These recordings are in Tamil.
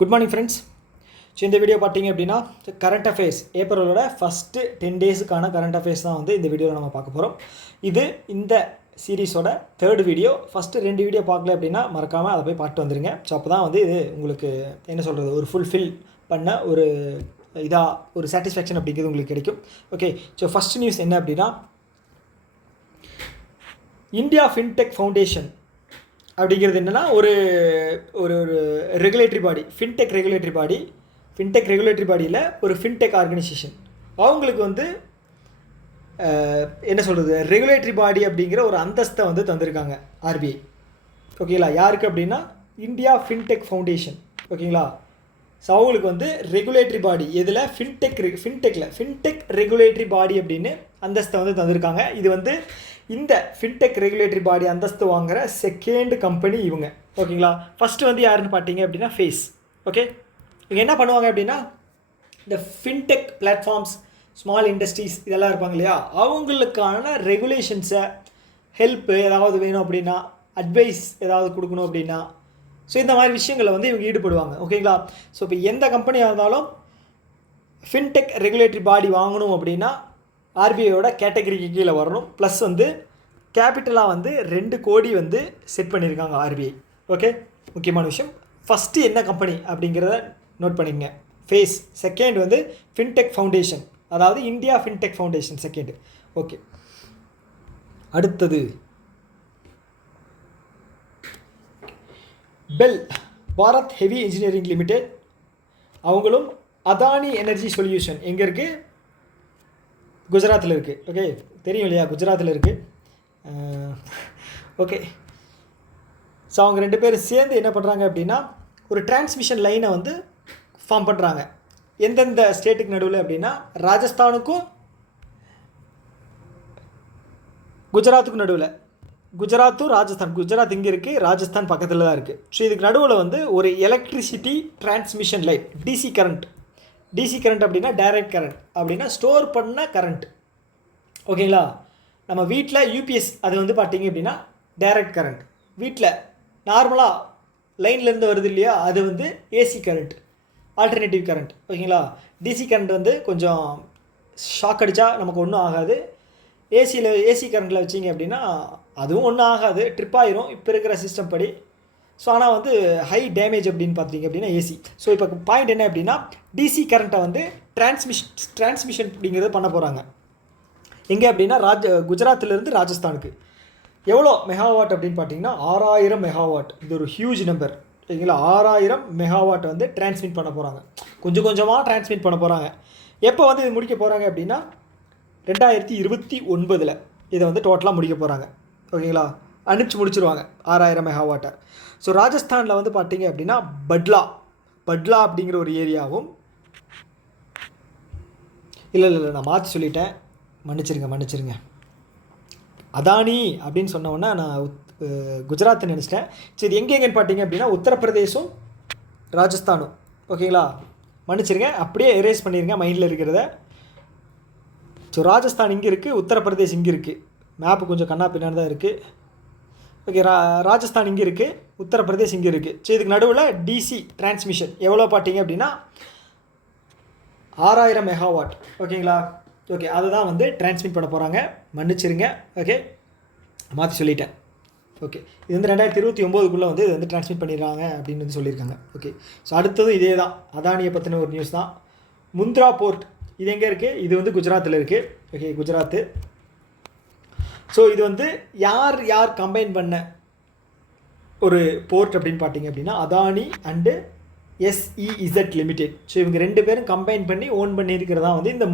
Good morning friends. ஸோ இந்த வீடியோ பார்த்தீங்க அப்படின்னா கரண்ட் அஃபேர்ஸ் ஏப்ரலோட ஃபஸ்ட்டு 10 டேஸுக்கான கரண்ட் அஃபேர்ஸ் தான் வந்து இந்த வீடியோவில் நம்ம பார்க்க போகிறோம். இது இந்த சீரீஸோட 3rd வீடியோ. ஃபஸ்ட்டு 2 வீடியோ பார்க்கல அப்படின்னா மறக்காமல் அதை போய் பார்த்து வந்துடுங்க. ஸோ அப்போ தான் வந்து இது உங்களுக்கு என்ன சொல்கிறது, ஒரு ஃபுல்ஃபில் பண்ண ஒரு ஒரு சாட்டிஸ்ஃபேக்ஷன் அப்படிங்கிறது உங்களுக்கு கிடைக்கும். ஓகே, ஸோ ஃபஸ்ட் நியூஸ் என்ன அப்படின்னா, இந்தியா ஃபின்டெக் ஃபவுண்டேஷன் அப்படிங்கிறது என்னென்னா ஒரு ஒரு ரெகுலேட்டரி பாடி, ஃபின்டெக் ரெகுலேட்டரி பாடியில் ஒரு ஃபின்டெக் ஆர்கனைசேஷன். அவங்களுக்கு வந்து என்ன சொல்கிறது, ரெகுலேட்டரி பாடி அப்படிங்கிற ஒரு அந்தஸ்தை வந்து தந்திருக்காங்க ஆர்பிஐ. ஓகேங்களா, யாருக்கு அப்படின்னா இந்தியா ஃபின்டெக் ஃபவுண்டேஷன். ஓகேங்களா, ஸோ அவங்களுக்கு வந்து ரெகுலேட்டரி பாடி எதில் ஃபின்டெக் ரெகுலேட்டரி பாடி அப்படின்னு அந்தஸ்தை வந்து தந்திருக்காங்க. இது வந்து இந்த ஃபின்டெக் ரெகுலேட்டரி பாடி அந்தஸ்து வாங்குகிற செகண்ட் கம்பெனி இவங்க. ஓகேங்களா, ஃபஸ்ட்டு வந்து யாருன்னு பார்த்தீங்க அப்படின்னா ஃபேஸ். ஓகே, இவங்க என்ன பண்ணுவாங்க அப்படின்னா, இந்த ஃபின்டெக் பிளாட்ஃபார்ம்ஸ், ஸ்மால் இண்டஸ்ட்ரீஸ் இதெல்லாம் இருப்பாங்க இல்லையா, அவங்களுக்கான ரெகுலேஷன்ஸை, ஹெல்ப்பு ஏதாவது வேணும் அப்படின்னா, அட்வைஸ் ஏதாவது கொடுக்கணும் அப்படின்னா, ஸோ இந்த மாதிரி விஷயங்களை வந்து இவங்க ஈடுபடுவாங்க. ஓகேங்களா, ஸோ இப்போ எந்த கம்பெனியாக இருந்தாலும் ஃபின்டெக் ரெகுலேட்டரி பாடி வாங்கணும் அப்படின்னா ஆர்பிஐயோட கேட்டகரிக்கு கீழே வரணும். ப்ளஸ் வந்து கேபிட்டலாக வந்து 2 கோடி வந்து செட் பண்ணியிருக்காங்க ஆர்பிஐ. ஓகே, முக்கியமான விஷயம். ஃபஸ்ட்டு என்ன கம்பெனி அப்படிங்கிறத நோட் பண்ணிக்கங்க, ஃபேஸ். செகண்ட் வந்து ஃபின்டெக் ஃபவுண்டேஷன், அதாவது India fintech foundation second. Okay, அடுத்தது BHEL, Bharat heavy engineering limited. அவங்களும் அதானி எனர்ஜி சொல்யூஷன் எங்கே இருக்குது, குஜராத்தில் இருக்குது. ஓகே, தெரியும் இல்லையா, குஜராத்தில் இருக்குது. ஓகே, ஸோ அவங்க 2 பேரும் சேர்ந்து என்ன பண்ணுறாங்க அப்படின்னா ஒரு டிரான்ஸ்மிஷன் லைனை வந்து ஃபார்ம் பண்ணுறாங்க. எந்தெந்த ஸ்டேட்டுக்கு நடுவில் அப்படின்னா ராஜஸ்தானுக்கும் குஜராத்துக்கும் நடுவில். குஜராத்தும் ராஜஸ்தான், குஜராத் இங்கே இருக்குது, ராஜஸ்தான் பக்கத்தில் தான் இருக்குது. ஸோ இதுக்கு நடுவில் வந்து ஒரு electricity transmission line, DC current அப்படின்னா டைரக்ட் கரண்ட் அப்படின்னா ஸ்டோர் பண்ண கரண்ட். ஓகேங்களா, நம்ம வீட்டில் யூபிஎஸ் அது வந்து பார்த்தீங்க அப்படின்னா டைரக்ட் கரண்ட். வீட்டில் நார்மலாக லைன்லேருந்து வருது இல்லையா, அது வந்து ஏசி கரண்ட், ஆல்டர்னேட்டிவ் கரண்ட். ஓகேங்களா, டிசி கரண்ட் வந்து கொஞ்சம் ஷாக் அடித்தா நமக்கு ஒன்றும் ஆகாது. ஏசி கரண்ட்டில் வச்சிங்க அப்படின்னா அதுவும் ஒன்றும் ஆகாது, ட்ரிப் ஆயிரும் இப்போ இருக்கிற சிஸ்டம் படி. ஸோ ஆனால் வந்து ஹை டேமேஜ் அப்படின்னு பார்த்தீங்க அப்படின்னா ஏசி. ஸோ இப்போ பாயிண்ட் என்ன அப்படின்னா, டிசி கரண்ட்டை வந்து டிரான்ஸ்மிஷன் அப்படிங்கிறது பண்ண போகிறாங்க. எங்கே அப்படின்னா குஜராத்திலேருந்து ராஜஸ்தானுக்கு. எவ்வளோ மெகாவாட் அப்படின்னு பார்த்தீங்கன்னா 6000 மெகாவாட். இது ஒரு ஹியூஜ் நம்பர். ஓகேங்களா, 6000 மெகாவாட் வந்து டிரான்ஸ்மிட் பண்ண போகிறாங்க. கொஞ்சம் கொஞ்சமாக டிரான்ஸ்மிட் பண்ண போகிறாங்க. எப்போ வந்து இது முடிக்க போகிறாங்க அப்படின்னா 2029 இதை வந்து டோட்டலாக முடிக்க போகிறாங்க. ஓகேங்களா, அனுப்பிச்சு முடிச்சிருவாங்க 6000 மெகாவாட்டை. ஸோ ராஜஸ்தானில் வந்து பார்த்தீங்க அப்படின்னா பட்லா அப்படிங்கிற ஒரு ஏரியாவும், இல்லை நான் மாற்றி சொல்லிட்டேன், மன்னிச்சிருங்க. அதானி அப்படின்னு சொன்னோன்னா நான் குஜராத்தை நினச்சிட்டேன். சரி, எங்கெங்கன்னு பார்த்தீங்க அப்படின்னா உத்தரப்பிரதேசும் ராஜஸ்தானும். ஓகேங்களா, மன்னிச்சிருங்க, அப்படியே எரேஸ் பண்ணிடுங்க மைண்டில் இருக்கிறத. ஸோ ராஜஸ்தான் இங்கே இருக்குது, உத்தரப்பிரதேஷ் இங்கே இருக்குது. மேப்பு கொஞ்சம் கண்ணா பின்னாடி தான் இருக்குது. ஓகே, ராஜஸ்தான் இங்கே இருக்குது, உத்தரப்பிரதேஷ் இங்கே இருக்குது. ஸோ இதுக்கு நடுவில் டிசி டிரான்ஸ்மிஷன் எவ்வளோ பார்த்தீங்க அப்படின்னா 6000 மெகாவாட். ஓகேங்களா, ஓகே, அதுதான் வந்து டிரான்ஸ்மிட் பண்ண போகிறாங்க. மன்னிச்சிருங்க, ஓகே, மாற்றி சொல்லிட்டேன். ஓகே, இது வந்து 2029 வந்து இது வந்து டிரான்ஸ்மிட் பண்ணிடுறாங்க அப்படின்னு வந்து சொல்லியிருக்காங்க. ஓகே, ஸோ அடுத்ததும் இதே தான், அதானியை பற்றின ஒரு நியூஸ் தான். முந்த்ரா போர்ட் இது எங்கே இருக்குது, இது வந்து குஜராத்தில் இருக்குது. ஓகே, குஜராத்து. ஸோ இது வந்து யார் கம்பைன் பண்ண ஒரு போர்ட் அப்படின்னு பார்த்தீங்க அப்படின்னா Adani and SEZ limited. So இவங்க 2 பேரும் கம்பைன் பண்ணி ஓன் பண்ணியிருக்கிறதா வந்து இந்த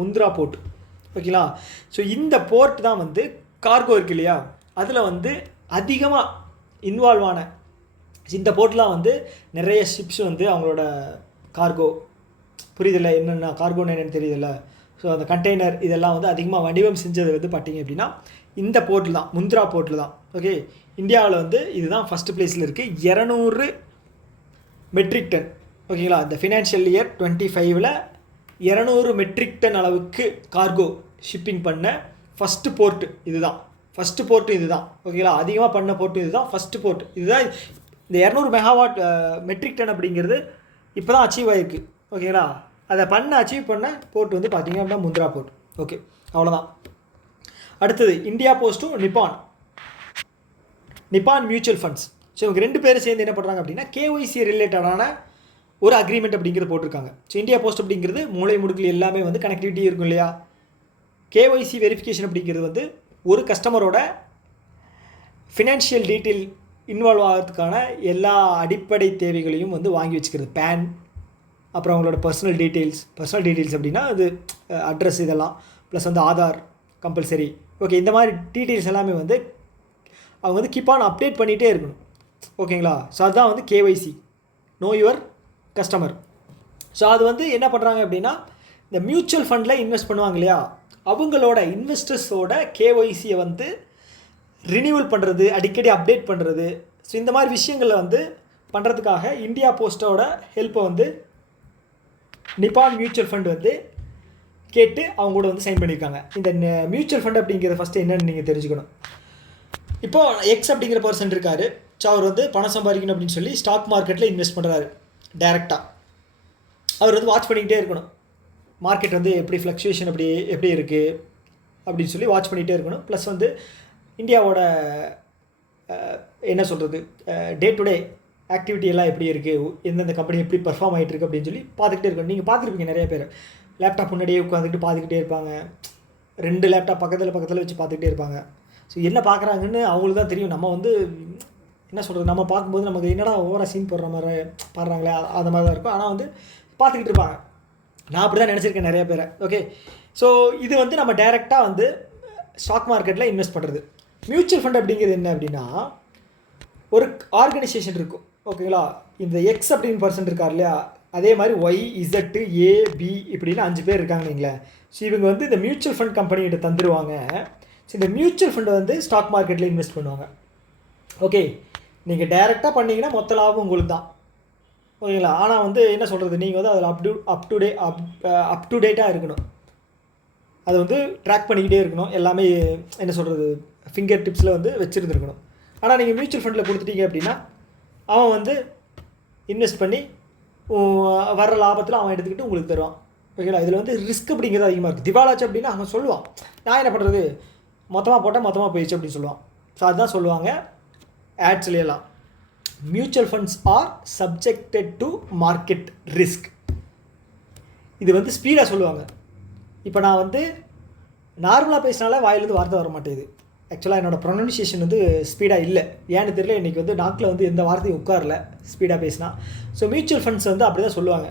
முந்த்ரா போர்ட். ஓகேங்களா, ஸோ இந்த போர்ட் தான் வந்து கார்கோ இருக்கு இல்லையா, அதில் வந்து அதிகமாக இன்வால்வ் ஆன இந்த போர்ட்லாம் வந்து நிறைய ஷிப்ஸ் வந்து அவங்களோட கார்கோ, புரியுதில்ல என்னென்ன கார்கோன்னு என்னென்னு தெரியுதில்ல, ஸோ அந்த கண்டெய்னர் இதெல்லாம் வந்து அதிகமாக வடிவம் செஞ்சது வந்து பார்த்தீங்க அப்படின்னா இந்த போர்ட்டில் தான், முந்த்ரா போர்ட்டில் தான். ஓகே, இந்தியாவில் வந்து இதுதான் ஃபஸ்ட்டு பிளேஸில் இருக்குது, 200 மெட்ரிக் டன். ஓகேங்களா, இந்த ஃபினான்ஷியல் இயர் 25ல் 200 மெட்ரிக் டன் அளவுக்கு கார்கோ ஷிப்பிங் பண்ண ஃபஸ்ட்டு போர்ட்டு இதுதான். ஓகேங்களா, அதிகமாக பண்ண போர்ட்டு இதுதான், ஃபஸ்ட்டு போர்ட் இதுதான். இந்த 200 மெகாவாட் மெட்ரிக் டன் அப்படிங்கிறது இப்போ தான் அச்சீவ் ஆகிருக்கு. ஓகேங்களா, அதை அச்சீவ் பண்ண போர்ட் வந்து பார்த்தீங்க அப்படின்னா முந்த்ரா போர்ட். ஓகே, அவ்வளோதான். அடுத்தது இந்தியா போஸ்ட்டும் நிப்பான் மியூச்சுவல் ஃபண்ட்ஸ். ஸோ இவங்க 2 பேரும் சேர்ந்து என்ன பண்ணுறாங்க அப்படின்னா கேஒய்சி ரிலேட்டடான ஒரு அக்ரிமெண்ட் அப்படிங்கிறது போட்டிருக்காங்க. ஸோ இந்தியா போஸ்ட் அப்படிங்கிறது மூளை முடுக்கில் எல்லாமே வந்து கனெக்டிவிட்டி இருக்கும் இல்லையா. கேஒய்சி வெரிஃபிகேஷன் அப்படிங்கிறது வந்து ஒரு கஸ்டமரோட ஃபினான்ஷியல் டீட்டெயில் இன்வால்வ் ஆகிறதுக்கான எல்லா அடிப்படை தேவைகளையும் வந்து வாங்கி வச்சுக்கிறது. பேன், அப்புறம் அவங்களோட பர்சனல் டீட்டெயில்ஸ் அப்படின்னா அது அட்ரஸ், இதெல்லாம் ப்ளஸ் வந்து ஆதார் கம்பல்சரி. ஓகே, இந்த மாதிரி டீட்டெயில்ஸ் எல்லாமே வந்து அவங்க வந்து கீப் ஆன் அப்டேட் பண்ணிகிட்டே இருக்கணும். ஓகேங்களா, ஸோ அதுதான் வந்து KYC, no your customer. So அது வந்து என்ன பண்ணுறாங்க அப்படின்னா இந்த மியூச்சுவல் ஃபண்டில் இன்வெஸ்ட் பண்ணுவாங்க இல்லையா, அவங்களோட இன்வெஸ்டர்ஸோட கேஒய்சியை வந்து ரினியூவல் பண்ணுறது, அடிக்கடி அப்டேட் பண்ணுறது. ஸோ இந்த மாதிரி விஷயங்களில் வந்து பண்ணுறதுக்காக இந்தியா போஸ்ட்டோட ஹெல்ப்பை வந்து நிப்பான் மியூச்சுவல் ஃபண்ட் வந்து கேட்டு அவங்க கூட வந்து சைன் பண்ணியிருக்காங்க. இந்த மியூச்சுவல் ஃபண்ட் அப்படிங்கிறது ஃபஸ்ட்டு என்னென்னு நீங்கள் தெரிஞ்சுக்கணும். இப்போது எக்ஸ் அப்படிங்கிற பர்சன் இருக்கார். ஸோ அவர் வந்து பணம் சம்பாதிக்கணும் அப்படின்னு சொல்லி ஸ்டாக் மார்க்கெட்டில் இன்வெஸ்ட் பண்ணுறாரு டைரெக்டாக. அவர் வந்து வாட்ச் பண்ணிக்கிட்டே இருக்கணும், மார்க்கெட் வந்து எப்படி ஃப்ளக்சுவேஷன் எப்படி இருக்குது அப்படின்னு சொல்லி வாட்ச் பண்ணிகிட்டே இருக்கணும். ப்ளஸ் வந்து இந்தியாவோட என்ன சொல்கிறது டே டு டே ஆக்டிவிட்டி எல்லாம் எப்படி இருக்குது, எந்தெந்த கம்பெனி எப்படி பர்ஃபார்ம் ஆகிட்டு இருக்குது அப்படின்னு சொல்லி பார்த்துக்கிட்டே இருக்கணும். நீங்கள் பார்த்துருப்பீங்க நிறைய பேர் லேப்டாப் முன்னாடியே உட்காந்துக்கிட்டு பார்த்துக்கிட்டே இருப்பாங்க. 2 லேப்டாப் பக்கத்தில் வச்சு பார்த்துக்கிட்டே இருப்பாங்க. ஸோ என்ன பார்க்குறாங்கன்னு அவங்களுக்கு தான் தெரியும். நம்ம வந்து என்ன சொல்கிறது, நம்ம பார்க்கும்போது நமக்கு என்னடா ஓவரா சீன் போடுற மாதிரி பாடுறாங்களே அந்த மாதிரி தான் இருக்கும். ஆனால் வந்து பார்த்துக்கிட்டு இருப்பாங்க. நான் அப்படி தான் நினச்சிருக்கேன் நிறைய பேரை. ஓகே, ஸோ இது வந்து நம்ம டைரெக்டாக வந்து ஸ்டாக் மார்க்கெட்டில் இன்வெஸ்ட் பண்ணுறது. மியூச்சுவல் ஃபண்ட் அப்படிங்கிறது என்ன அப்படின்னா ஒரு ஆர்கனைசேஷன் இருக்கும். ஓகேங்களா, இந்த எக்ஸ் அப்படின்னு பர்சன் இருக்கார் இல்லையா, அதே மாதிரி ஒய், இசட்டு, ஏ, பி இப்படின்னு 5 பேர் இருக்காங்க நீங்களே. ஸோ இவங்க வந்து இந்த மியூச்சுவல் ஃபண்ட் கம்பெனிகிட்ட தந்துடுவாங்க. ஸோ இந்த மியூச்சுவல் ஃபண்டை வந்து ஸ்டாக் மார்க்கெட்டில் இன்வெஸ்ட் பண்ணுவாங்க. ஓகே, நீங்கள் டைரெக்டாக பண்ணிங்கன்னா மொத்த லாபம் உங்களுக்கு தான். ஓகேங்களா, ஆனால் வந்து என்ன சொல்கிறது, நீங்கள் வந்து அதில் அப் டு டேட்டாக இருக்கணும். அதை வந்து ட்ராக் பண்ணிக்கிட்டே இருக்கணும். எல்லாமே என்ன சொல்கிறது ஃபிங்கர் டிப்ஸில் வந்து வச்சுருந்துருக்கணும். ஆனால் நீங்கள் மியூச்சுவல் ஃபண்டில் கொடுத்துட்டீங்க அப்படின்னா அவன் வந்து இன்வெஸ்ட் பண்ணி வர்ற லாபத்தில் அவன் எடுத்துக்கிட்டு உங்களுக்கு தருவான். ஓகேங்களா, இதில் வந்து ரிஸ்க் அப்படிங்கிறது அதிகமாக இருக்குது. திவாலாச்சு அப்படின்னா அவன் சொல்லுவான், நான் என்ன பண்ணுறது, மொத்தமாக போட்டால் மொத்தமாக போயிடுச்சு அப்படின்னு சொல்லுவான். ஸோ அதுதான் சொல்லுவாங்க ஆட்ஸ்லாம், mutual funds are subjected to market risk. இது வந்து ஸ்பீடாக சொல்லுவாங்க. இப்போ நான் வந்து நார்மலாக பேசினாலே வாயிலேருந்து வார்த்தை வர மாட்டேங்குது. ஆக்சுவலாக என்னோடய ப்ரொனன்சியேஷன் வந்து ஸ்பீடாக இல்லை, ஏன்னு தெரியல. இன்றைக்கி வந்து நாக்கில் வந்து எந்த வார்த்தையும் உட்காரல ஸ்பீடாக பேசினா. ஸோ மியூச்சுவல் ஃபண்ட்ஸ் வந்து அப்படி தான் சொல்லுவாங்க.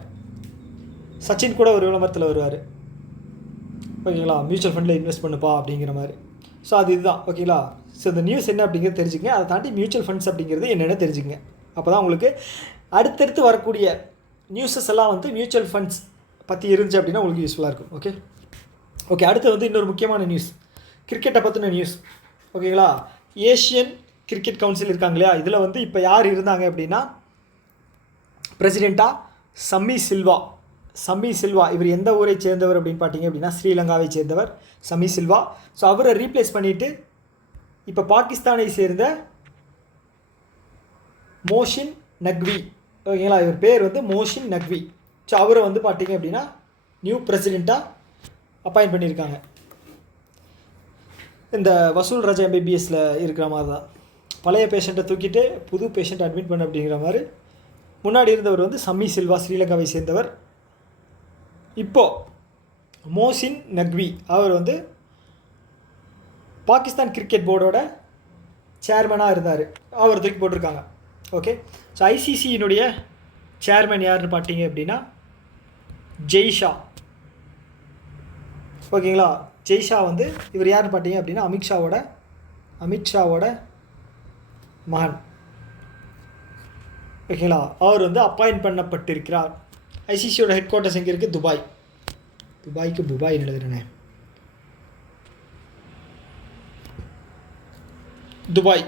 சச்சின் கூட ஒரு விளம்பரத்தில் வருவார். ஓகேங்களா, மியூச்சுவல் ஃபண்டில் இன்வெஸ்ட் பண்ணுப்பா அப்படிங்கிற மாதிரி. ஸோ அது இதுதான். ஓகேங்களா, ஸோ இந்த நியூஸ் என்ன அப்படிங்கிறது தெரிஞ்சுங்க. அதை தாண்டி மியூச்சுவல் ஃபண்ட்ஸ் அப்படிங்கிறது என்னென்ன தெரிஞ்சுங்க. அப்போ தான் உங்களுக்கு அடுத்தடுத்து வரக்கூடிய நியூஸஸ் எல்லாம் வந்து மியூச்சுவல் ஃபண்ட்ஸ் பற்றி இருந்துச்சு அப்படின்னா உங்களுக்கு யூஸ்ஃபுல்லாக இருக்கும். ஓகே, அடுத்து வந்து இன்னொரு முக்கியமான நியூஸ், கிரிக்கெட்டை பற்றின நியூஸ். ஓகேங்களா, ஏஷியன் கிரிக்கெட் கவுன்சில் இருக்காங்க இல்லையா, இதில் வந்து இப்போ யார் இருந்தாங்க அப்படின்னா பிரசிடெண்ட்டாக சம்மி சில்வா. இவர் எந்த ஊரை சேர்ந்தவர் அப்படின்னு பார்த்தீங்க அப்படின்னா ஸ்ரீலங்காவை சேர்ந்தவர் சம்மி சில்வா. ஸோ அவரை ரீப்ளேஸ் பண்ணிவிட்டு இப்போ பாகிஸ்தானை சேர்ந்த மோஷின் நக்வி. ஓகேங்களா, இவர் பேர் வந்து மோஷின் நக்வி. ஸோ அவரை வந்து பார்த்தீங்க அப்படின்னா நியூ பிரசிடெண்ட்டாக அப்பாயிண்ட் பண்ணியிருக்காங்க. இந்த வசூல் ராஜா எம்பிபிஎஸ்ல இருக்கிற மாதிரி தான், பழைய பேஷண்ட்டை தூக்கிட்டு புது பேஷண்ட்டை அட்மிட் பண்ண அப்படிங்கிற மாதிரி. முன்னாடி இருந்தவர் வந்து சம்மி சில்வா, ஸ்ரீலங்காவை சேர்ந்தவர். இப்போது மோசின் நக்வி அவர் வந்து பாகிஸ்தான் கிரிக்கெட் போர்டோட சேர்மனாக இருந்தார். அவர் தூக்கி போட்டிருக்காங்க. ஓகே, ஸோ ஐசிசியினுடைய சேர்மன் யாருன்னு பார்த்தீங்க அப்படின்னா ஜெய்ஷா. ஓகேங்களா, ஜெய்ஷா வந்து இவர் யாருன்னு பார்த்தீங்க அப்படின்னா அமித்ஷாவோட மகன். ஓகேங்களா, அவர் வந்து அப்பாயிண்ட் பண்ணப்பட்டிருக்கிறார். ஐசிசியோட ஹெட் குவார்ட்டர்ஸ் எங்கே இருக்குது, துபாய்க்கு துபாய் எழுதுறேனே, Dubai.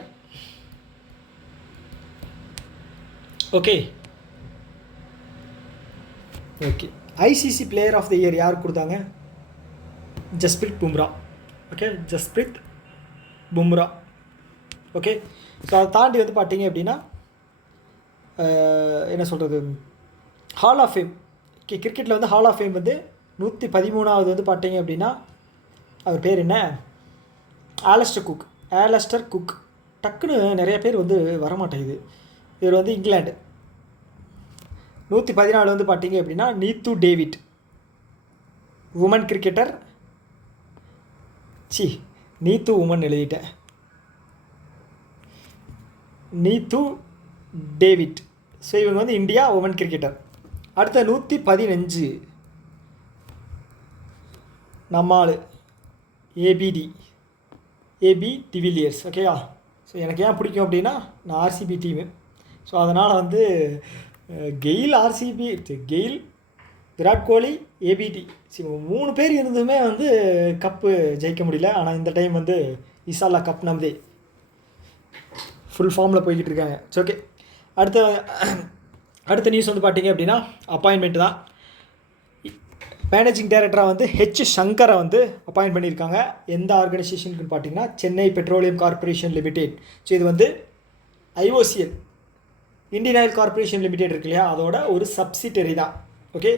Okay, ICC player of the year யாருக்கு கொடுத்தாங்க, Jasprit Bumrah. Okay, Jasprit Bumrah. Okay, so அதை தாண்டி வந்து பார்த்தீங்க அப்படின்னா என்ன சொல்கிறது, ஹால் ஆஃப் ஃபேம். கிரிக்கெட்டில் வந்து ஹால் ஆஃப் ஃபேம் வந்து 113வது வந்து பார்த்தீங்க அப்படின்னா அவர் பேர் என்ன, ஆலஸ்டர் குக். டக்குன்னு நிறைய பேர் வந்து வரமாட்டேங்குது. இவர் வந்து இங்கிலாந்து. 114 வந்து பார்த்தீங்க அப்படின்னா நீத்து டேவிட், உமன் கிரிக்கெட்டர். நீத்து உமன் எழுதிட்டேன். நீத்து டேவிட். ஸோ இவங்க வந்து இந்தியா உமன் கிரிக்கெட்டர். அடுத்த 115 நம்மாள் ஏபி டிவிலியர்ஸ். ஓகேயா. ஸோ எனக்கு ஏன் பிடிக்கும் அப்படின்னா நான் ஆர்சிபி டீமு. ஸோ அதனால் வந்து கெயில், விராட் கோலி, ஏபிடி 3 பேர் இருந்துமே வந்து கப்பு ஜெயிக்க முடியல. ஆனால் இந்த டைம் வந்து இசாலா கப் நம்பதே ஃபுல் ஃபார்மில் போய்கிட்டு இருக்காங்க. So okay. அடுத்த நியூஸ் வந்து பார்த்தீங்க அப்படின்னா அப்பாயின்மெண்ட் தான். மேனேஜிங் டைரக்டராக வந்து சங்கரை வந்து அப்பாயின்ட் பண்ணியிருக்காங்க. எந்த ஆர்கனைசேஷனுக்குன்னு பார்த்தீங்கன்னா Chennai petroleum corporation limited. So இது வந்து IOCL, Indian oil corporation limited இருக்கு இல்லையா, அதோட ஒரு சப்சிடரி தான். ஓகே.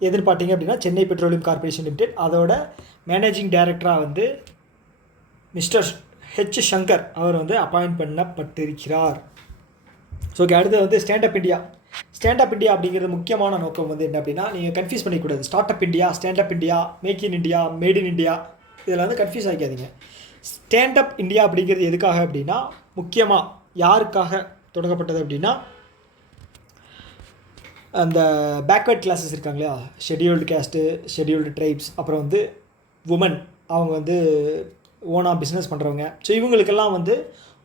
எதுன்னு பார்த்தீங்க அப்படின்னா சென்னை பெட்ரோலியம் கார்பரேஷன் லிமிடெட். அதோட மேனேஜிங் டைரக்டராக வந்து மிஸ்டர் சங்கர் அவர் வந்து அப்பாயின்ட் பண்ணப்பட்டிருக்கிறார். So okay. அடுத்து வந்து ஸ்டாண்டப் இந்தியா அப்படிங்கிறது முக்கியமான நோக்கம் வந்து என்ன அப்படின்னா, நீங்கள் கன்ஃபியூஸ் பண்ணிக்கூடாது. Startup India, standup India, make in India, made in India, இதில் வந்து கன்ஃபியூஸ் ஆகிக்காதீங்க. ஸ்டாண்டப் இந்தியா அப்படிங்கிறது எதுக்காக அப்படின்னா, முக்கியமாக யாருக்காக தொடங்கப்பட்டது அப்படின்னா, அந்த பேக்வர்ட் கிளாஸஸ் இருக்காங்க இல்லையா, ஷெட்யூல்டு கேஸ்ட்டு, ஷெட்யூல்டு ட்ரைப்ஸ், அப்புறம் வந்து உமன், அவங்க வந்து ஓனாக பிஸ்னஸ் பண்ணுறவங்க. ஸோ இவங்களுக்கெல்லாம் வந்து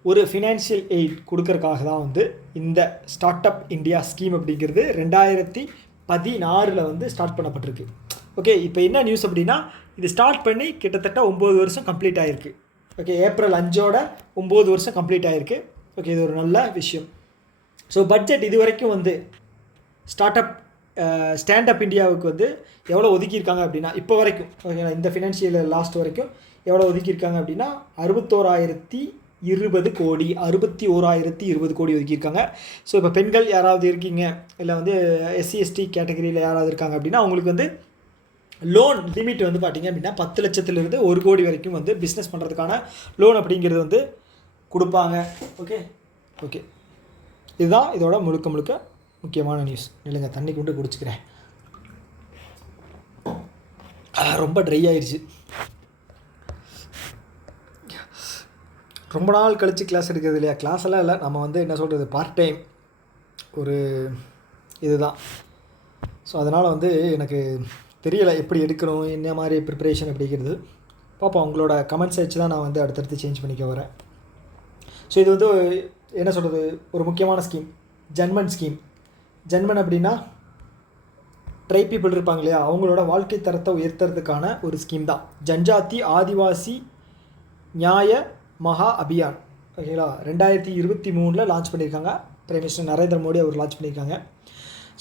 ஒரு ஃபினான்ஷியல் எய்ட் கொடுக்கறதுக்காக தான் வந்து இந்த ஸ்டார்ட் அப் இந்தியா ஸ்கீம் அப்படிங்கிறது 2016 வந்து ஸ்டார்ட் பண்ணப்பட்டிருக்கு. ஓகே. இப்போ என்ன நியூஸ் அப்படின்னா, இது ஸ்டார்ட் பண்ணி கிட்டத்தட்ட 9 வருஷம் கம்ப்ளீட் ஆகிருக்கு. ஓகே. ஏப்ரல் 5 9 வருஷம் கம்ப்ளீட் ஆகிருக்கு. ஓகே. இது ஒரு நல்ல விஷயம். ஸோ பட்ஜெட் இது வரைக்கும் வந்து ஸ்டாண்டப் இந்தியாவுக்கு வந்து எவ்வளோ ஒதுக்கியிருக்காங்க அப்படின்னா, இப்போ வரைக்கும் ஓகேங்களா, இந்த ஃபினான்ஷியல் லாஸ்ட் வரைக்கும் எவ்வளோ ஒதுக்கியிருக்காங்க அப்படின்னா 61,020 கோடி ஒதுக்கியிருக்காங்க. ஸோ இப்போ பெண்கள் யாராவது இருக்கீங்க, இல்லை வந்து SC/ST கேட்டகரியில் யாராவது இருக்காங்க அப்படின்னா அவங்களுக்கு வந்து லோன் லிமிட் வந்து பார்த்திங்க அப்படின்னா 10 லட்சத்துலேருந்து 1 கோடி வரைக்கும் வந்து பிஸ்னஸ் பண்ணுறதுக்கான லோன் அப்படிங்கிறது வந்து கொடுப்பாங்க. ஓகே. இதுதான் இதோட முழுக்க முக்கியமான நியூஸ். இல்லைங்க, தண்ணி கொண்டு குடிச்சிக்கிறேன், ரொம்ப ட்ரை ஆயிடுச்சு. ரொம்ப நாள் கழித்து கிளாஸ் எடுக்கிறது இல்லையா. கிளாஸ் எல்லாம் இல்லை, நம்ம வந்து என்ன சொல்கிறது, பார்ட் டைம் ஒரு இதுதான். ஸோ அதனால் வந்து எனக்கு தெரியலை எப்படி எடுக்கணும், என்ன மாதிரி ப்ரிப்பரேஷன் அப்படிங்கிறது. பார்ப்போம், உங்களோட கமெண்ட்ஸ் வச்சு தான் நான் வந்து அடுத்தடுத்து சேஞ்ச் பண்ணிக்க வரேன். ஸோ இது வந்து என்ன சொல்கிறது, ஒரு முக்கியமான ஸ்கீம், ஜன்மன் அப்படின்னா ட்ரைப் பீப்புள் இருப்பாங்க இல்லையா, அவங்களோட வாழ்க்கை தரத்தை உயர்த்துறதுக்கான ஒரு ஸ்கீம் தான். ஜன்ஜாதி ஆதிவாசி நியாய மகா அபியான். ஓகேங்களா. 2023 லான்ச் பண்ணியிருக்காங்க. பிரைம் மினிஸ்டர் நரேந்திர மோடி அவர் லான்ச் பண்ணியிருக்காங்க.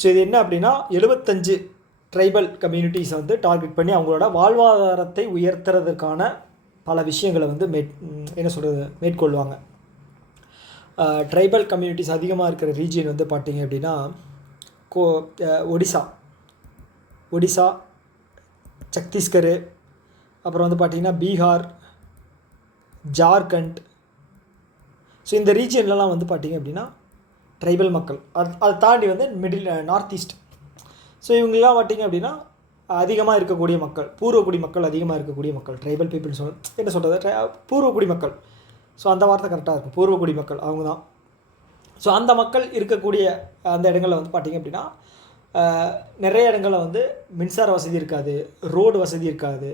ஸோ இது என்ன அப்படின்னா 75 ட்ரைபல் கம்யூனிட்டிஸை வந்து டார்கெட் பண்ணி அவங்களோட வாழ்வாதாரத்தை உயர்த்துறதுக்கான பல விஷயங்களை வந்து மேற்கொள்வாங்க. ட்ரைபல் கம்யூனிட்டிஸ் அதிகமாக இருக்கிற ரீஜியன் வந்து பார்த்திங்க அப்படின்னா ஒடிசா, சத்தீஸ்கர், அப்புறம் வந்து பார்த்திங்கன்னா பீகார், ஜார்க்கண்ட். ஸோ இந்த ரீஜியன்லலாம் வந்து பார்த்திங்க அப்படின்னா ட்ரைபல் மக்கள், அதை தாண்டி வந்து நார்த் ஈஸ்ட். ஸோ இவங்கெல்லாம் பார்த்திங்க அப்படின்னா அதிகமாக இருக்கக்கூடிய மக்கள், பூர்வக்குடி மக்கள் அதிகமாக இருக்கக்கூடிய மக்கள், ட்ரைபல் பீப்புள்ஸ் என்ன சொல்கிறது, பூர்வக்குடி மக்கள். ஸோ அந்த வார்த்தை கரெக்டாக இருக்கும், பூர்வக்குடி மக்கள் அவங்க தான். ஸோ அந்த மக்கள் இருக்கக்கூடிய அந்த இடங்களில் வந்து பார்த்திங்க அப்படின்னா நிறைய இடங்களில் வந்து மின்சார வசதி இருக்காது, ரோடு வசதி இருக்காது.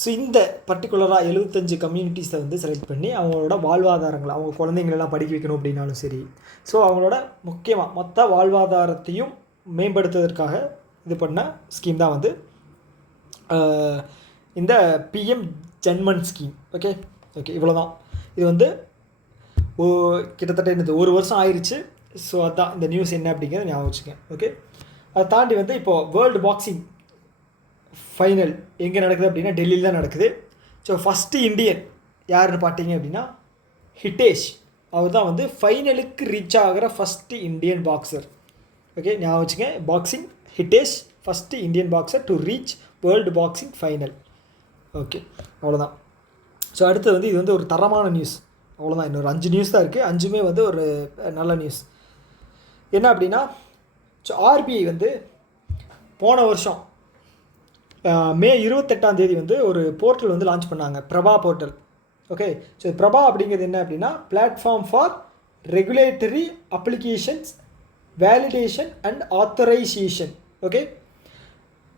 ஸோ இந்த பர்டிகுலராக 75 கம்யூனிட்டிஸை வந்து செலக்ட் பண்ணி அவங்களோட வாழ்வாதாரங்களை, அவங்க குழந்தைங்களெல்லாம் படிக்க வைக்கணும் அப்படின்னாலும் சரி, ஸோ அவங்களோட முக்கியமாக மொத்த வாழ்வாதாரத்தையும் மேம்படுத்துவதற்காக இது பண்ண ஸ்கீம் தான் வந்து இந்த PM ஜன்மன் ஸ்கீம். ஓகே. இவ்வளோ தான். இது வந்து கிட்டத்தட்ட 1 வருஷம் ஆயிடுச்சு. ஸோ அதுதான் இந்த நியூஸ் என்ன அப்படிங்கிறத ஞாபகம் வச்சுக்கேன். ஓகே. அதை தாண்டி வந்து இப்போது வேர்ல்டு பாக்ஸிங் ஃபைனல் எங்கே நடக்குது அப்படின்னா டெல்லியில் தான் நடக்குது. ஸோ ஃபஸ்ட்டு இந்தியன் யாருன்னு பார்த்தீங்க அப்படின்னா ஹிட்டேஷ். அவர் தான் வந்து ஃபைனலுக்கு ரீச் ஆகிற ஃபஸ்ட்டு இந்தியன் பாக்ஸர். ஓகே, ஞாபகம் வச்சுங்க. Boxing Hitesh first Indian boxer to reach world boxing final. Okay, அவ்வளோதான். ஸோ அடுத்து வந்து இது வந்து ஒரு தரமான நியூஸ். அவ்வளோதான், இன்னொரு 5 நியூஸ் தான் இருக்குது. 5மே வந்து ஒரு நல்ல நியூஸ். என்ன அப்படின்னா, ஸோ ஆர்பிஐ வந்து போன வருஷம் மே 28 வந்து ஒரு போர்ட்டல் வந்து லான்ச் பண்ணாங்க, Prabha portal. Okay, so Prabha அப்படிங்கிறது என்ன அப்படின்னா, platform for regulatory applications validation and authorisation. Okay,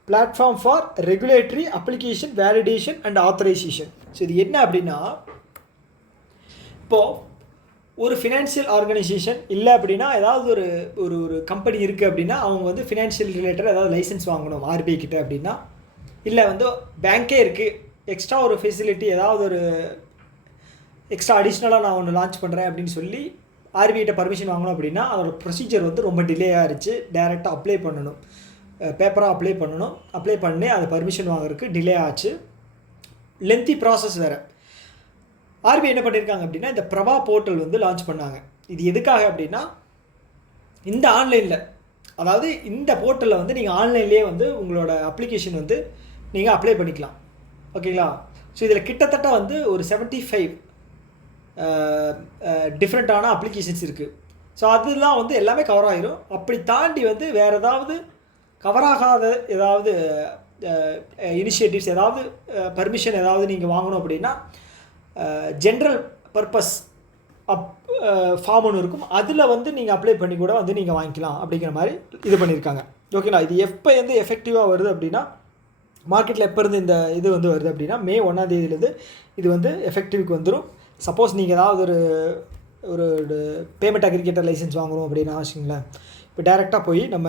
platform for regulatory application validation and authorisation. So இது என்ன அப்படின்னா, இப்போது ஒரு ஃபினான்ஷியல் ஆர்கனைசேஷன் இல்லை அப்படின்னா, ஏதாவது ஒரு ஒரு ஒரு கம்பெனி இருக்குது அப்படின்னா, அவங்க வந்து ஃபினான்ஷியல் ரிலேட்டட் ஏதாவது லைசன்ஸ் வாங்கணும் ஆர்பிஐ கிட்ட அப்படின்னா, இல்லை வந்து பேங்க்கே இருக்குது, எக்ஸ்ட்ரா ஒரு ஃபெசிலிட்டி ஏதாவது ஒரு எக்ஸ்ட்ரா அடிஷ்னலாக நான் ஒன்று லான்ச் பண்ணுறேன் அப்படின்னு சொல்லி ஆர்பிஐட்ட பர்மிஷன் வாங்கணும் அப்படின்னா, அதோட ப்ரொசீஜர் வந்து ரொம்ப டிலே ஆகிடுச்சு. டைரெக்டாக அப்ளை பண்ணணும், பேப்பராக அப்ளை பண்ணணும். அப்ளை பண்ணி அதை பர்மிஷன் வாங்குறதுக்கு டிலே ஆச்சு, லென்த்தி ப்ராசஸ் வேறு. ஆர்பிஐ என்ன பண்ணியிருக்காங்க அப்படின்னா, இந்த பிரபா போர்ட்டல் வந்து லான்ச் பண்ணாங்க. இது எதுக்காக அப்படின்னா, இந்த ஆன்லைனில், அதாவது இந்த போர்ட்டலில் வந்து நீங்கள் ஆன்லைன்லேயே வந்து உங்களோட அப்ளிகேஷன் வந்து நீங்கள் அப்ளை பண்ணிக்கலாம். ஓகேங்களா? ஸோ இதில் கிட்டத்தட்ட வந்து ஒரு 75 டிஃப்ரெண்ட்டான அப்ளிகேஷன்ஸ் இருக்குது. ஸோ அதெல்லாம் வந்து எல்லாமே கவர் ஆகிரும். அப்படி தாண்டி வந்து வேறு ஏதாவது கவர் ஆகாத ஏதாவது இனிஷியேட்டிவ்ஸ், ஏதாவது பர்மிஷன் ஏதாவது நீங்கள் வாங்கணும் அப்படின்னா, ஜென்ரல் பர்பஸ் ஃபார்ம் ஒன்று இருக்கும், அதில் வந்து நீங்கள் அப்ளை பண்ணி கூட வந்து நீங்கள் வாங்கிக்கலாம் அப்படிங்கிற மாதிரி இது பண்ணியிருக்காங்க. ஓகேங்களா? இது எப்போ வந்து எஃபெக்டிவாக வருது அப்படின்னா, மார்க்கெட்டில் எப்போ இருந்து இந்த இது வந்து வருது அப்படின்னா, மே 1 இது வந்து எஃபெக்டிவ்க்கு வந்துடும். சப்போஸ் நீங்கள் ஏதாவது ஒரு பேமெண்ட் அக்ரிகேட்டர் லைசன்ஸ் வாங்கணும் அப்படின்னா வச்சுங்களேன், இப்போ டைரெக்டாக போய் நம்ம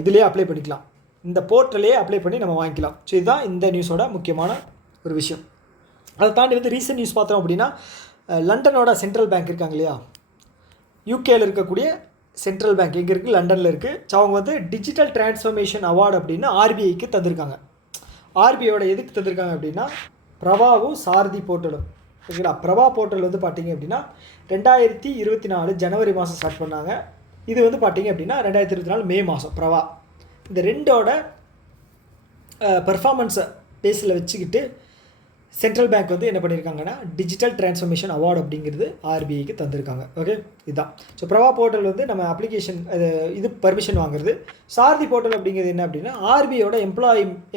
இதுலேயே அப்ளை பண்ணிக்கலாம், இந்த போர்ட்டலையே அப்ளை பண்ணி நம்ம வாங்கிக்கலாம். ஸோ இதுதான் இந்த நியூஸோட முக்கியமான ஒரு விஷயம். அதை தாண்டி வந்து ரீசன்ட் நியூஸ் பார்த்தோம் அப்படின்னா, லண்டனோட சென்ட்ரல் பேங்க் இருக்காங்க இல்லையா, யூகேயில் இருக்கக்கூடிய சென்ட்ரல் பேங்க் எங்கே இருக்குது? லண்டனில் இருக்குது. ஸோ அவங்க வந்து டிஜிட்டல் டிரான்ஸ்ஃபர்மேஷன் அவார்டு அப்படின்னு ஆர்பிஐக்கு தந்திருக்காங்க. ஆர்பிஐயோட எதுக்கு தந்திருக்காங்க அப்படின்னா, பிரபாவும் சாரதி போர்ட்டலும். ஓகேங்களா? பிரபா போர்ட்டல் வந்து பார்த்திங்க அப்படின்னா 2024 ஜனவரி மாதம் ஸ்டார்ட் பண்ணாங்க. இது வந்து பார்த்திங்க அப்படின்னா 2024 மே மாதம் பிரபா. இந்த ரெண்டோட பர்ஃபார்மன்ஸை பேஸில் வச்சுக்கிட்டு சென்ட்ரல் பேங்க் வந்து என்ன பண்ணியிருக்காங்கன்னா, டிஜிட்டல் டிரான்ஸ்ஃபர்மேஷன் அவார்டு அப்படிங்கிறது ஆர்பிஐக்கு தந்திருக்காங்க. ஓகே, இதுதான். ஸோ பிரபா போர்ட்டல் வந்து நம்ம அப்ளிகேஷன் இது பர்மிஷன் வாங்குறது. சாரதி போர்ட்டல் அப்படிங்கிறது என்ன அப்படின்னா, ஆர்பிஐயோட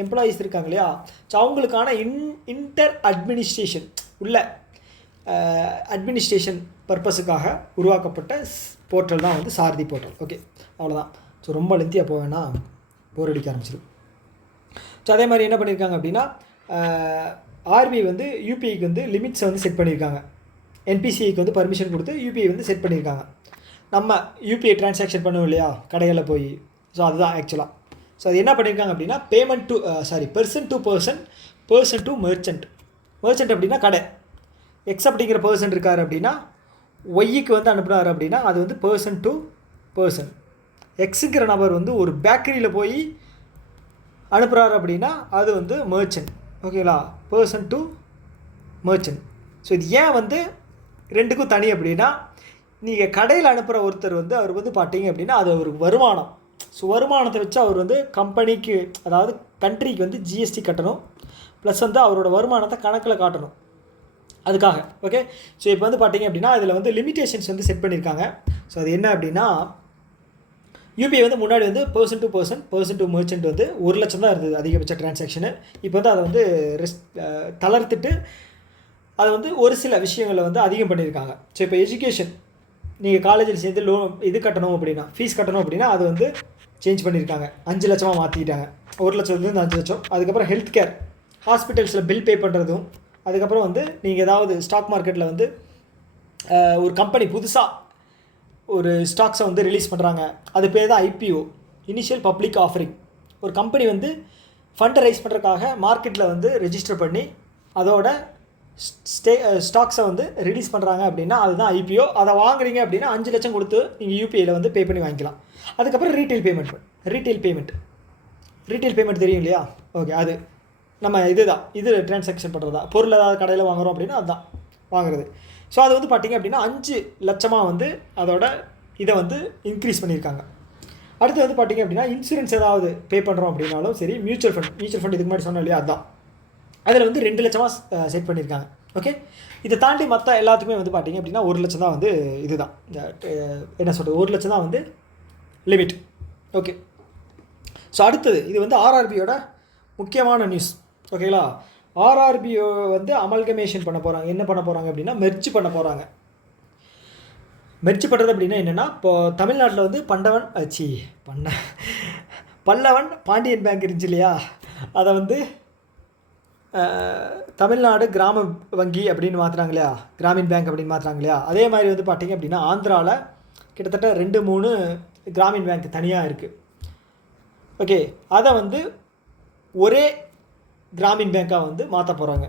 எம்ப்ளாயீஸ் இருக்காங்க இல்லையா, ஸோ அவங்களுக்கான இன்டர் அட்மினிஸ்ட்ரேஷன் உள்ள அட்மினிஸ்ட்ரேஷன் பர்பஸுக்காக உருவாக்கப்பட்ட போர்ட்டல் தான் வந்து சாரதி போர்ட்டல். ஓகே, அவ்வளோதான். ஸோ ரொம்ப லென்த்தியாக போவேன்னா போர் அடிக்க ஆரம்பிச்சிடும். ஸோ அதே மாதிரி என்ன பண்ணியிருக்காங்க அப்படின்னா, ஆர்பிஐ வந்து யூபிஐக்கு வந்து லிமிட்ஸை வந்து செட் பண்ணியிருக்காங்க. என்பிசிஐக்கு வந்து பர்மிஷன் கொடுத்து யூபிஐ வந்து செட் பண்ணியிருக்காங்க. நம்ம யூபிஐ டிரான்சாக்ஷன் பண்ணுவோம் இல்லையா கடைகளில் போய், ஸோ அதுதான் ஆக்சுவலாக. ஸோ அது என்ன பண்ணியிருக்காங்க அப்படின்னா, payment to person to person, person to merchant. Merchant அப்படின்னா கடை, எக்ஸ் அப்படிங்கிற பர்சன் இருக்கார் அப்படின்னா ஒய்க்கு வந்து அனுப்புனார் அப்படின்னா அது வந்து பர்சன் டு பர்சன். எக்ஸுங்கிற நபர் வந்து ஒரு பேக்கரியில் போய் அனுப்புகிறார் அப்படின்னா அது வந்து மெர்ச்சன்ட். ஓகேங்களா? Person to merchant. ஸோ இது ஏன் வந்து ரெண்டுக்கும் தனி அப்படின்னா, நீங்கள் கடையில் அனுப்புகிற ஒருத்தர் வந்து அவர் வந்து பார்த்தீங்க அப்படின்னா அது அவருக்கு வருமானம். ஸோ வருமானத்தை வச்சு அவர் வந்து கம்பெனிக்கு, அதாவது கண்ட்ரிக்கு வந்து ஜிஎஸ்டி கட்டணும், ப்ளஸ் வந்து அவரோட வருமானத்தை கணக்கில் காட்டணும் அதுக்காக. ஓகே, ஸோ இப்போ வந்து பார்த்தீங்க அப்படின்னா இதில் வந்து லிமிட்டேஷன்ஸ் வந்து செட் பண்ணியிருக்காங்க. ஸோ அது என்ன அப்படின்னா, யூபிஐ வந்து முன்னாடி வந்து person to person, person to merchant வந்து 1 லட்சம் தான் இருந்தது அதிகபட்ச டிரான்சாக்ஷனு. இப்போ வந்து அதை வந்து தளர்த்துட்டு அதை வந்து ஒரு சில விஷயங்களை வந்து அதிகம் பண்ணியிருக்காங்க. ஸோ இப்போ எஜுகேஷன், நீங்கள் காலேஜில் சேர்ந்து லோன் இது கட்டணும் அப்படின்னா, ஃபீஸ் கட்டணும் அப்படின்னா அது வந்து சேஞ்ச் பண்ணியிருக்காங்க, 5 லட்சமாக மாற்றிக்கிட்டாங்க. 1 லட்சத்துலேருந்து 5 லட்சம். அதுக்கப்புறம் ஹெல்த் கேர், ஹாஸ்பிட்டல்ஸில் பில் பே பண்ணுறதும், அதுக்கப்புறம் வந்து நீங்கள் ஏதாவது ஸ்டாக் மார்க்கெட்டில் வந்து ஒரு கம்பெனி புதுசாக ஒரு ஸ்டாக்ஸை வந்து ரிலீஸ் பண்ணுறாங்க, அது பேர் தான் ஐபிஓ, இனிஷியல் பப்ளிக் ஆஃபரிங். ஒரு கம்பெனி வந்து ஃபண்டை ரைஸ் பண்ணுறதுக்காக மார்க்கெட்டில் வந்து ரெஜிஸ்டர் பண்ணி அதோட ஸ்டாக்ஸை வந்து ரிலீஸ் பண்ணுறாங்க அப்படின்னா அதுதான் ஐபிஓ. அதை வாங்குறீங்க அப்படின்னா 5 லட்சம் கொடுத்து நீங்கள் யூபிஐயில் வந்து பே பண்ணி வாங்கிக்கலாம். அதுக்கப்புறம் ரீட்டைல் பேமெண்ட் தெரியும் இல்லையா? ஓகே, அது நம்ம இது டிரான்சாக்ஷன் பண்ணுறதா, பொருள் ஏதாவது கடையில் வாங்குகிறோம் அப்படின்னா அதுதான் வாங்குறது. ஸோ அது வந்து பார்த்திங்க அப்படின்னா 5 லட்சமாக வந்து அதோட இதை வந்து இன்க்ரீஸ் பண்ணியிருக்காங்க. அடுத்து வந்து பார்த்திங்க அப்படின்னா இன்சூரன்ஸ் ஏதாவது பே பண்ணுறோம் அப்படின்னாலும் சரி, மியூச்சுவல் ஃபண்ட் இதுக்கு முன்னாடி சொன்னோம் இல்லையா, அதுதான். அதில் வந்து 2 லட்சமாக செட் பண்ணியிருக்காங்க. ஓகே, இதை தாண்டி மற்ற எல்லாத்துக்குமே வந்து பார்த்திங்க அப்படின்னா 1 லட்சம் தான் வந்து இதுதான் இந்த என்ன சொல்கிறது 1 லட்சம் தான் வந்து லிமிட். ஓகே, ஸோ அடுத்தது இது வந்து ஆர்ஆர்பியோட முக்கியமான நியூஸ். ஓகேங்களா, ஆர்ஆர்பிஓ வந்து அமல்கமேஷன் பண்ண போகிறாங்க. என்ன பண்ண போகிறாங்க அப்படின்னா மெர்ஜ் பண்ண போகிறாங்க. மெர்ஜ் பண்ணுறது அப்படின்னா என்னென்னா, இப்போது தமிழ்நாட்டில் வந்து பல்லவன் பாண்டியன் பேங்க் இருந்துச்சு இல்லையா, அதை வந்து தமிழ்நாடு கிராம வங்கி அப்படின்னு மாற்றுறாங்க இல்லையா, கிராமின் பேங்க் அப்படின்னு மாற்றுறாங்க இல்லையா, அதே மாதிரி வந்து பார்த்திங்க அப்படின்னா ஆந்திராவில் கிட்டத்தட்ட 2-3 கிராமின் பேங்க் தனியாக இருக்குது. ஓகே, அதை வந்து ஒரே கிராமின் பேங்காக வந்து மாற்ற போகிறாங்க.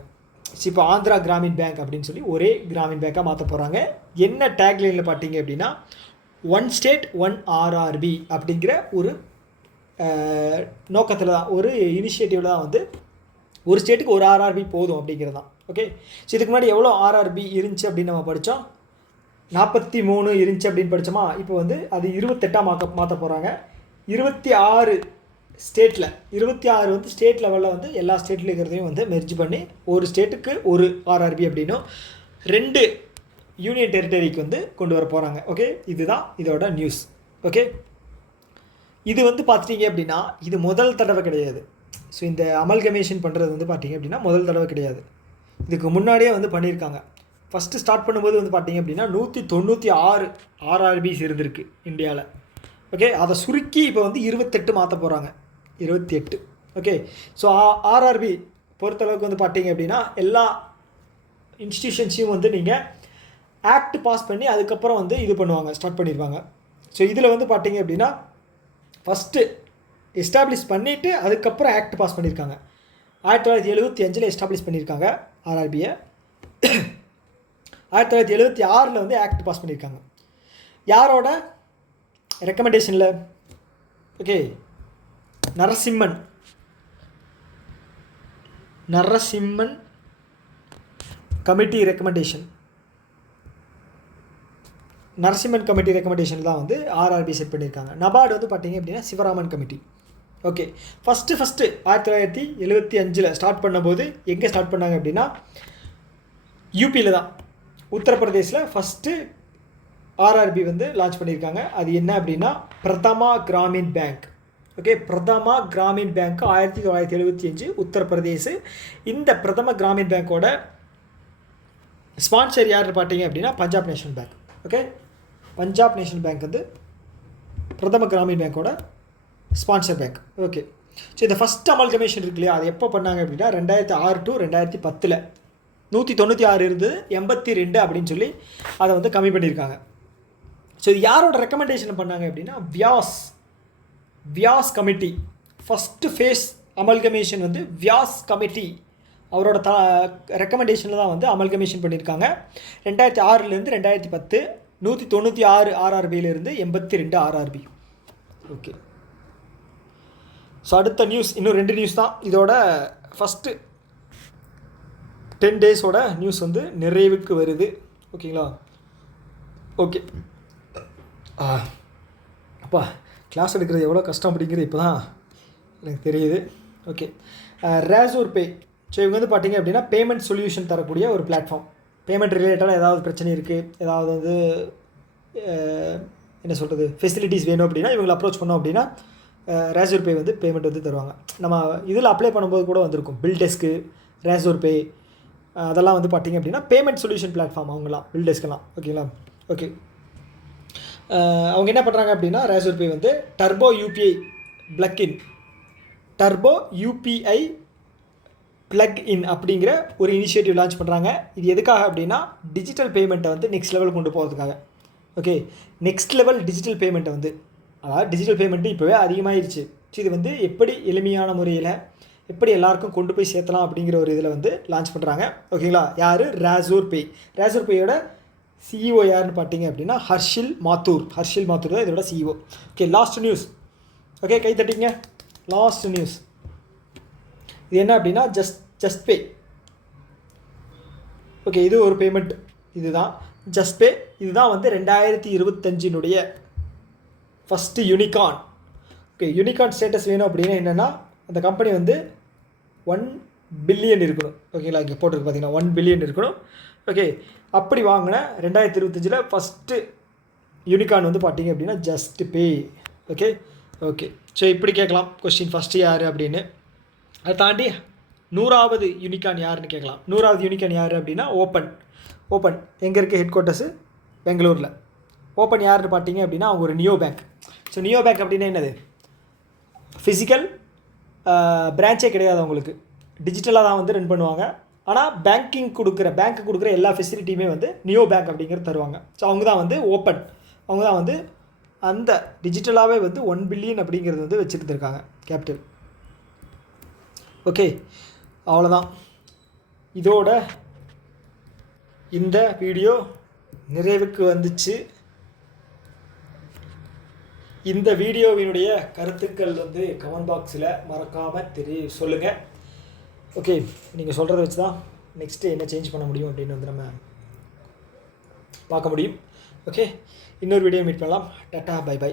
இப்போ ஆந்திரா கிராமின் பேங்க் அப்படின்னு சொல்லி ஒரே கிராமின் பேங்காக மாற்ற போகிறாங்க. என்ன டேக்லைனில் பார்த்தீங்க அப்படின்னா, 1 ஸ்டேட் 1 ஆர்ஆர்பி அப்படிங்கிற ஒரு நோக்கத்தில் தான், ஒரு இனிஷியேட்டிவில் தான் வந்து ஒரு ஸ்டேட்டுக்கு ஒரு ஆர்ஆர்பி போதும் அப்படிங்கிறது தான். ஓகே, ஸோ இதுக்கு முன்னாடி எவ்வளோ ஆர்ஆர்பி இருந்துச்சு அப்படின்னு நம்ம படித்தோம், 43 இருந்துச்சு அப்படின்னு படித்தோமா. இப்போ வந்து அது 28 மாற்ற போகிறாங்க. 26 ஸ்டேட்டில் 26 வந்து ஸ்டேட் லெவலில் வந்து எல்லா ஸ்டேட்டில் இருக்கிறதையும் வந்து மெர்ஜ் பண்ணி ஒரு ஸ்டேட்டுக்கு ஒரு ஆர்ஆர்பி அப்படின்னும் 2 யூனியன் டெரிட்டரிக்கு வந்து கொண்டு வர போகிறாங்க. ஓகே, இதுதான் இதோட நியூஸ். ஓகே, இது வந்து பார்த்துட்டிங்க அப்படின்னா இது முதல் தடவை கிடையாது. ஸோ இந்த அமல்கமேஷன் பண்ணுறது வந்து பார்த்திங்க அப்படின்னா முதல் தடவை கிடையாது. இதுக்கு முன்னாடியே வந்து பண்ணியிருக்காங்க. ஃபஸ்ட்டு ஸ்டார்ட் பண்ணும்போது வந்து பார்த்திங்க அப்படின்னா 196 ஆர்ஆர்பிஸ் இருந்திருக்கு இந்தியாவில். ஓகே, அதை சுருக்கி இப்போ வந்து 28 மாற்ற போகிறாங்க. 28. ஓகே, ஸோ ஆர்ஆர்பி பொறுத்தளவுக்கு வந்து பார்த்திங்க அப்படின்னா எல்லா இன்ஸ்டிடியூஷன்ஸையும் வந்து நீங்கள் ஆக்ட் பாஸ் பண்ணி அதுக்கப்புறம் வந்து இது பண்ணுவாங்க, ஸ்டார்ட் பண்ணிடுவாங்க. ஸோ இதில் வந்து பார்த்திங்க அப்படின்னா ஃபஸ்ட்டு எஸ்டாப்ளிஷ் பண்ணிவிட்டு அதுக்கப்புறம் ஆக்ட் பாஸ் பண்ணியிருக்காங்க. 1975 எஸ்டாப்ளிஷ் பண்ணியிருக்காங்க ஆர்ஆர்பியை. 1976 வந்து ஆக்ட் பாஸ் பண்ணியிருக்காங்க. யாரோட ரெக்கமெண்டேஷனில்? Okay, Narasimhan committee recommendation. Narasimhan committee recommendation தான் வந்து ஆர்ஆர்பி செட் பண்ணியிருக்காங்க. நபார்டு வந்து பார்த்திங்க அப்படின்னா Sivaraman committee. Okay, first 1975 start பண்ணும்போது எங்கே ஸ்டார்ட் பண்ணாங்க அப்படின்னா யூபியில் தான், உத்தரப்பிரதேசில் ஃபஸ்ட்டு ஆர்ஆர்பி வந்து லான்ச் பண்ணியிருக்காங்க. அது என்ன அப்படின்னா பிரதமா கிராமின் பேங்க். ஓகே, பிரதமா கிராமின் பேங்க் 1975 உத்தரப்பிரதேஷ். இந்த பிரதம கிராமின் பேங்க்கோட ஸ்பான்சர் யார் பார்த்தீங்க அப்படின்னா Punjab national bank. Okay, Punjab national bank வந்து பிரதம கிராமின் பேங்க்கோட ஸ்பான்சர் பேங்க். ஓகே, ஸோ இந்த ஃபஸ்ட் அமல்கமேஷன் இருக்கு இல்லையா, அது எப்போ பண்ணாங்க அப்படின்னா 2006 to 2010 196 இருந்தது 82 அப்படின்னு சொல்லி அதை வந்து கம்மி பண்ணியிருக்காங்க. ஸோ இது யாரோட ரெக்கமெண்டேஷன் பண்ணாங்க அப்படின்னா Vyas committee. First phase amalgamation வந்து வியாஸ் கமிட்டி அவரோட ரெக்கமெண்டேஷனில் தான் வந்து அமல்கமேஷன் பண்ணியிருக்காங்க. 2006 2010 196 ஆர்ஆர்பியிலிருந்து 82 ஆர்ஆர்பி. ஓகே, ஸோ அடுத்த நியூஸ் இன்னும் 2 நியூஸ் தான். இதோட ஃபஸ்ட்டு 10 டேஸோட நியூஸ் வந்து நிறைவுக்கு வருது. ஓகேங்களா? ஓகே, அப்பா கிளாஸ் எடுக்கிறது எவ்வளோ கஷ்டம் அப்படிங்கிறது இப்போ தான் எனக்கு தெரியுது. ஓகே, ரேசூர் பே. ஸோ இவங்க வந்து பார்த்திங்க அப்படின்னா பேமெண்ட் சொல்யூஷன் தரக்கூடிய ஒரு பிளாட்ஃபார்ம். பேமெண்ட் ரிலேட்டடாக ஏதாவது பிரச்சனை இருக்குது, ஏதாவது வந்து என்ன சொல்கிறது ஃபெசிலிட்டிஸ் வேணும் அப்படின்னா இவங்களை அப்ரோச் பண்ணோம் அப்படின்னா ரேசூர் பே வந்து பேமெண்ட் வந்து தருவாங்க. நம்ம இதில் அப்ளை பண்ணும்போது கூட வந்திருக்கும் பில்டெஸ்க்கு, ரேசூர் பே, அதெல்லாம் வந்து பார்த்திங்க அப்படின்னா பேமெண்ட் சொல்யூஷன் பிளாட்ஃபார்ம் அவங்களாம், பில்டெஸ்க்கெல்லாம். ஓகேங்களா? ஓகே, அவங்க என்ன பண்ணுறாங்க அப்படின்னா ரேசூர் பே வந்து டர்போ யூபிஐ ப்ளக் இன் அப்படிங்கிற ஒரு இனிஷியேட்டிவ் லான்ச் பண்ணுறாங்க. இது எதுக்காக அப்படின்னா டிஜிட்டல் பேமெண்ட்டை வந்து நெக்ஸ்ட் லெவல் கொண்டு போகிறதுக்காக. ஓகே, நெக்ஸ்ட் லெவல் டிஜிட்டல் பேமெண்ட்டை வந்து, அதாவது டிஜிட்டல் பேமெண்ட்டு இப்போவே அதிகமாகிடுச்சு. ஸோ இது வந்து எப்படி எளிமையான முறையில் எப்படி எல்லாருக்கும் கொண்டு போய் சேர்த்தலாம் அப்படிங்கிற ஒரு இதில் வந்து லான்ச் பண்ணுறாங்க. ஓகேங்களா? யார்? ரேசூர் பேயோட சிஇஓ யாருன்னு பார்த்தீங்க அப்படின்னா ஹர்ஷில் மாத்தூர் தான் இதோட CEO. Okay, last news. Okay, கை தட்டிங்க. லாஸ்ட் நியூஸ் இது என்ன அப்படின்னா ஜஸ்ட் பே. ஓகே, இது ஒரு பேமெண்ட். இதுதான் ஜஸ்ட் பே. இதுதான் வந்து 2025 first unicorn okay, unicorn status வேணும் அப்படின்னா என்னென்னா அந்த கம்பெனி வந்து 1 பில்லியன் இருக்கணும். ஓகேங்களா, இங்கே போட்டிருக்கு பார்த்தீங்கன்னா 1 பில்லியன் இருக்கணும். ஓகே, அப்படி வாங்கின 2025 ஃபஸ்ட்டு யூனிகார்ன் வந்து பார்த்தீங்க அப்படின்னா ஜஸ்ட் பே. ஓகே ஓகே ஸோ இப்படி கேட்கலாம் கொஸ்டின், ஃபஸ்ட்டு யார் அப்படின்னு. அதை தாண்டி 100வது யூனிகார்ன் யாருன்னு கேட்கலாம். 100வது யூனிகார்ன் யார் அப்படின்னா ஓப்பன் எங்கே இருக்குது? ஹெட் குவார்ட்டர்ஸு பெங்களூரில். ஓப்பன் யாருன்னு பார்த்தீங்க அப்படின்னா அவங்க ஒரு neo bank. So neo bank அப்படின்னா என்னது? ஃபிசிக்கல் பிரான்ச்சே கிடையாது அவங்களுக்கு, டிஜிட்டலாக தான் வந்து ரன் பண்ணுவாங்க. ஆனால் பேங்க்கு கொடுக்குற எல்லா ஃபெசிலிட்டியுமே வந்து நியோ பேங்க் அப்படிங்கிறது தருவாங்க. ஸோ அவங்க தான் வந்து ஓப்பன், அவங்க தான் வந்து அந்த டிஜிட்டலாகவே வந்து 1 பில்லியன் அப்படிங்கிறது வந்து வச்சுருந்துருக்காங்க கேபிட்டல். ஓகே, அவ்வளோதான். இதோட இந்த வீடியோ நிறைவுக்கு வந்துச்சு. இந்த வீடியோவினுடைய கருத்துக்கள் வந்து கமெண்ட் பாக்ஸில் மறக்காமல் சொல்லுங்கள். ஓகே, நீங்கள் சொல்கிறத வச்சு தான் நெக்ஸ்ட்டு என்ன சேஞ்ச் பண்ண முடியும் அப்படின்னு வந்து நம்ம பார்க்க முடியும். ஓகே, இன்னொரு வீடியோ மீட் பண்ணலாம். Tata, bye by.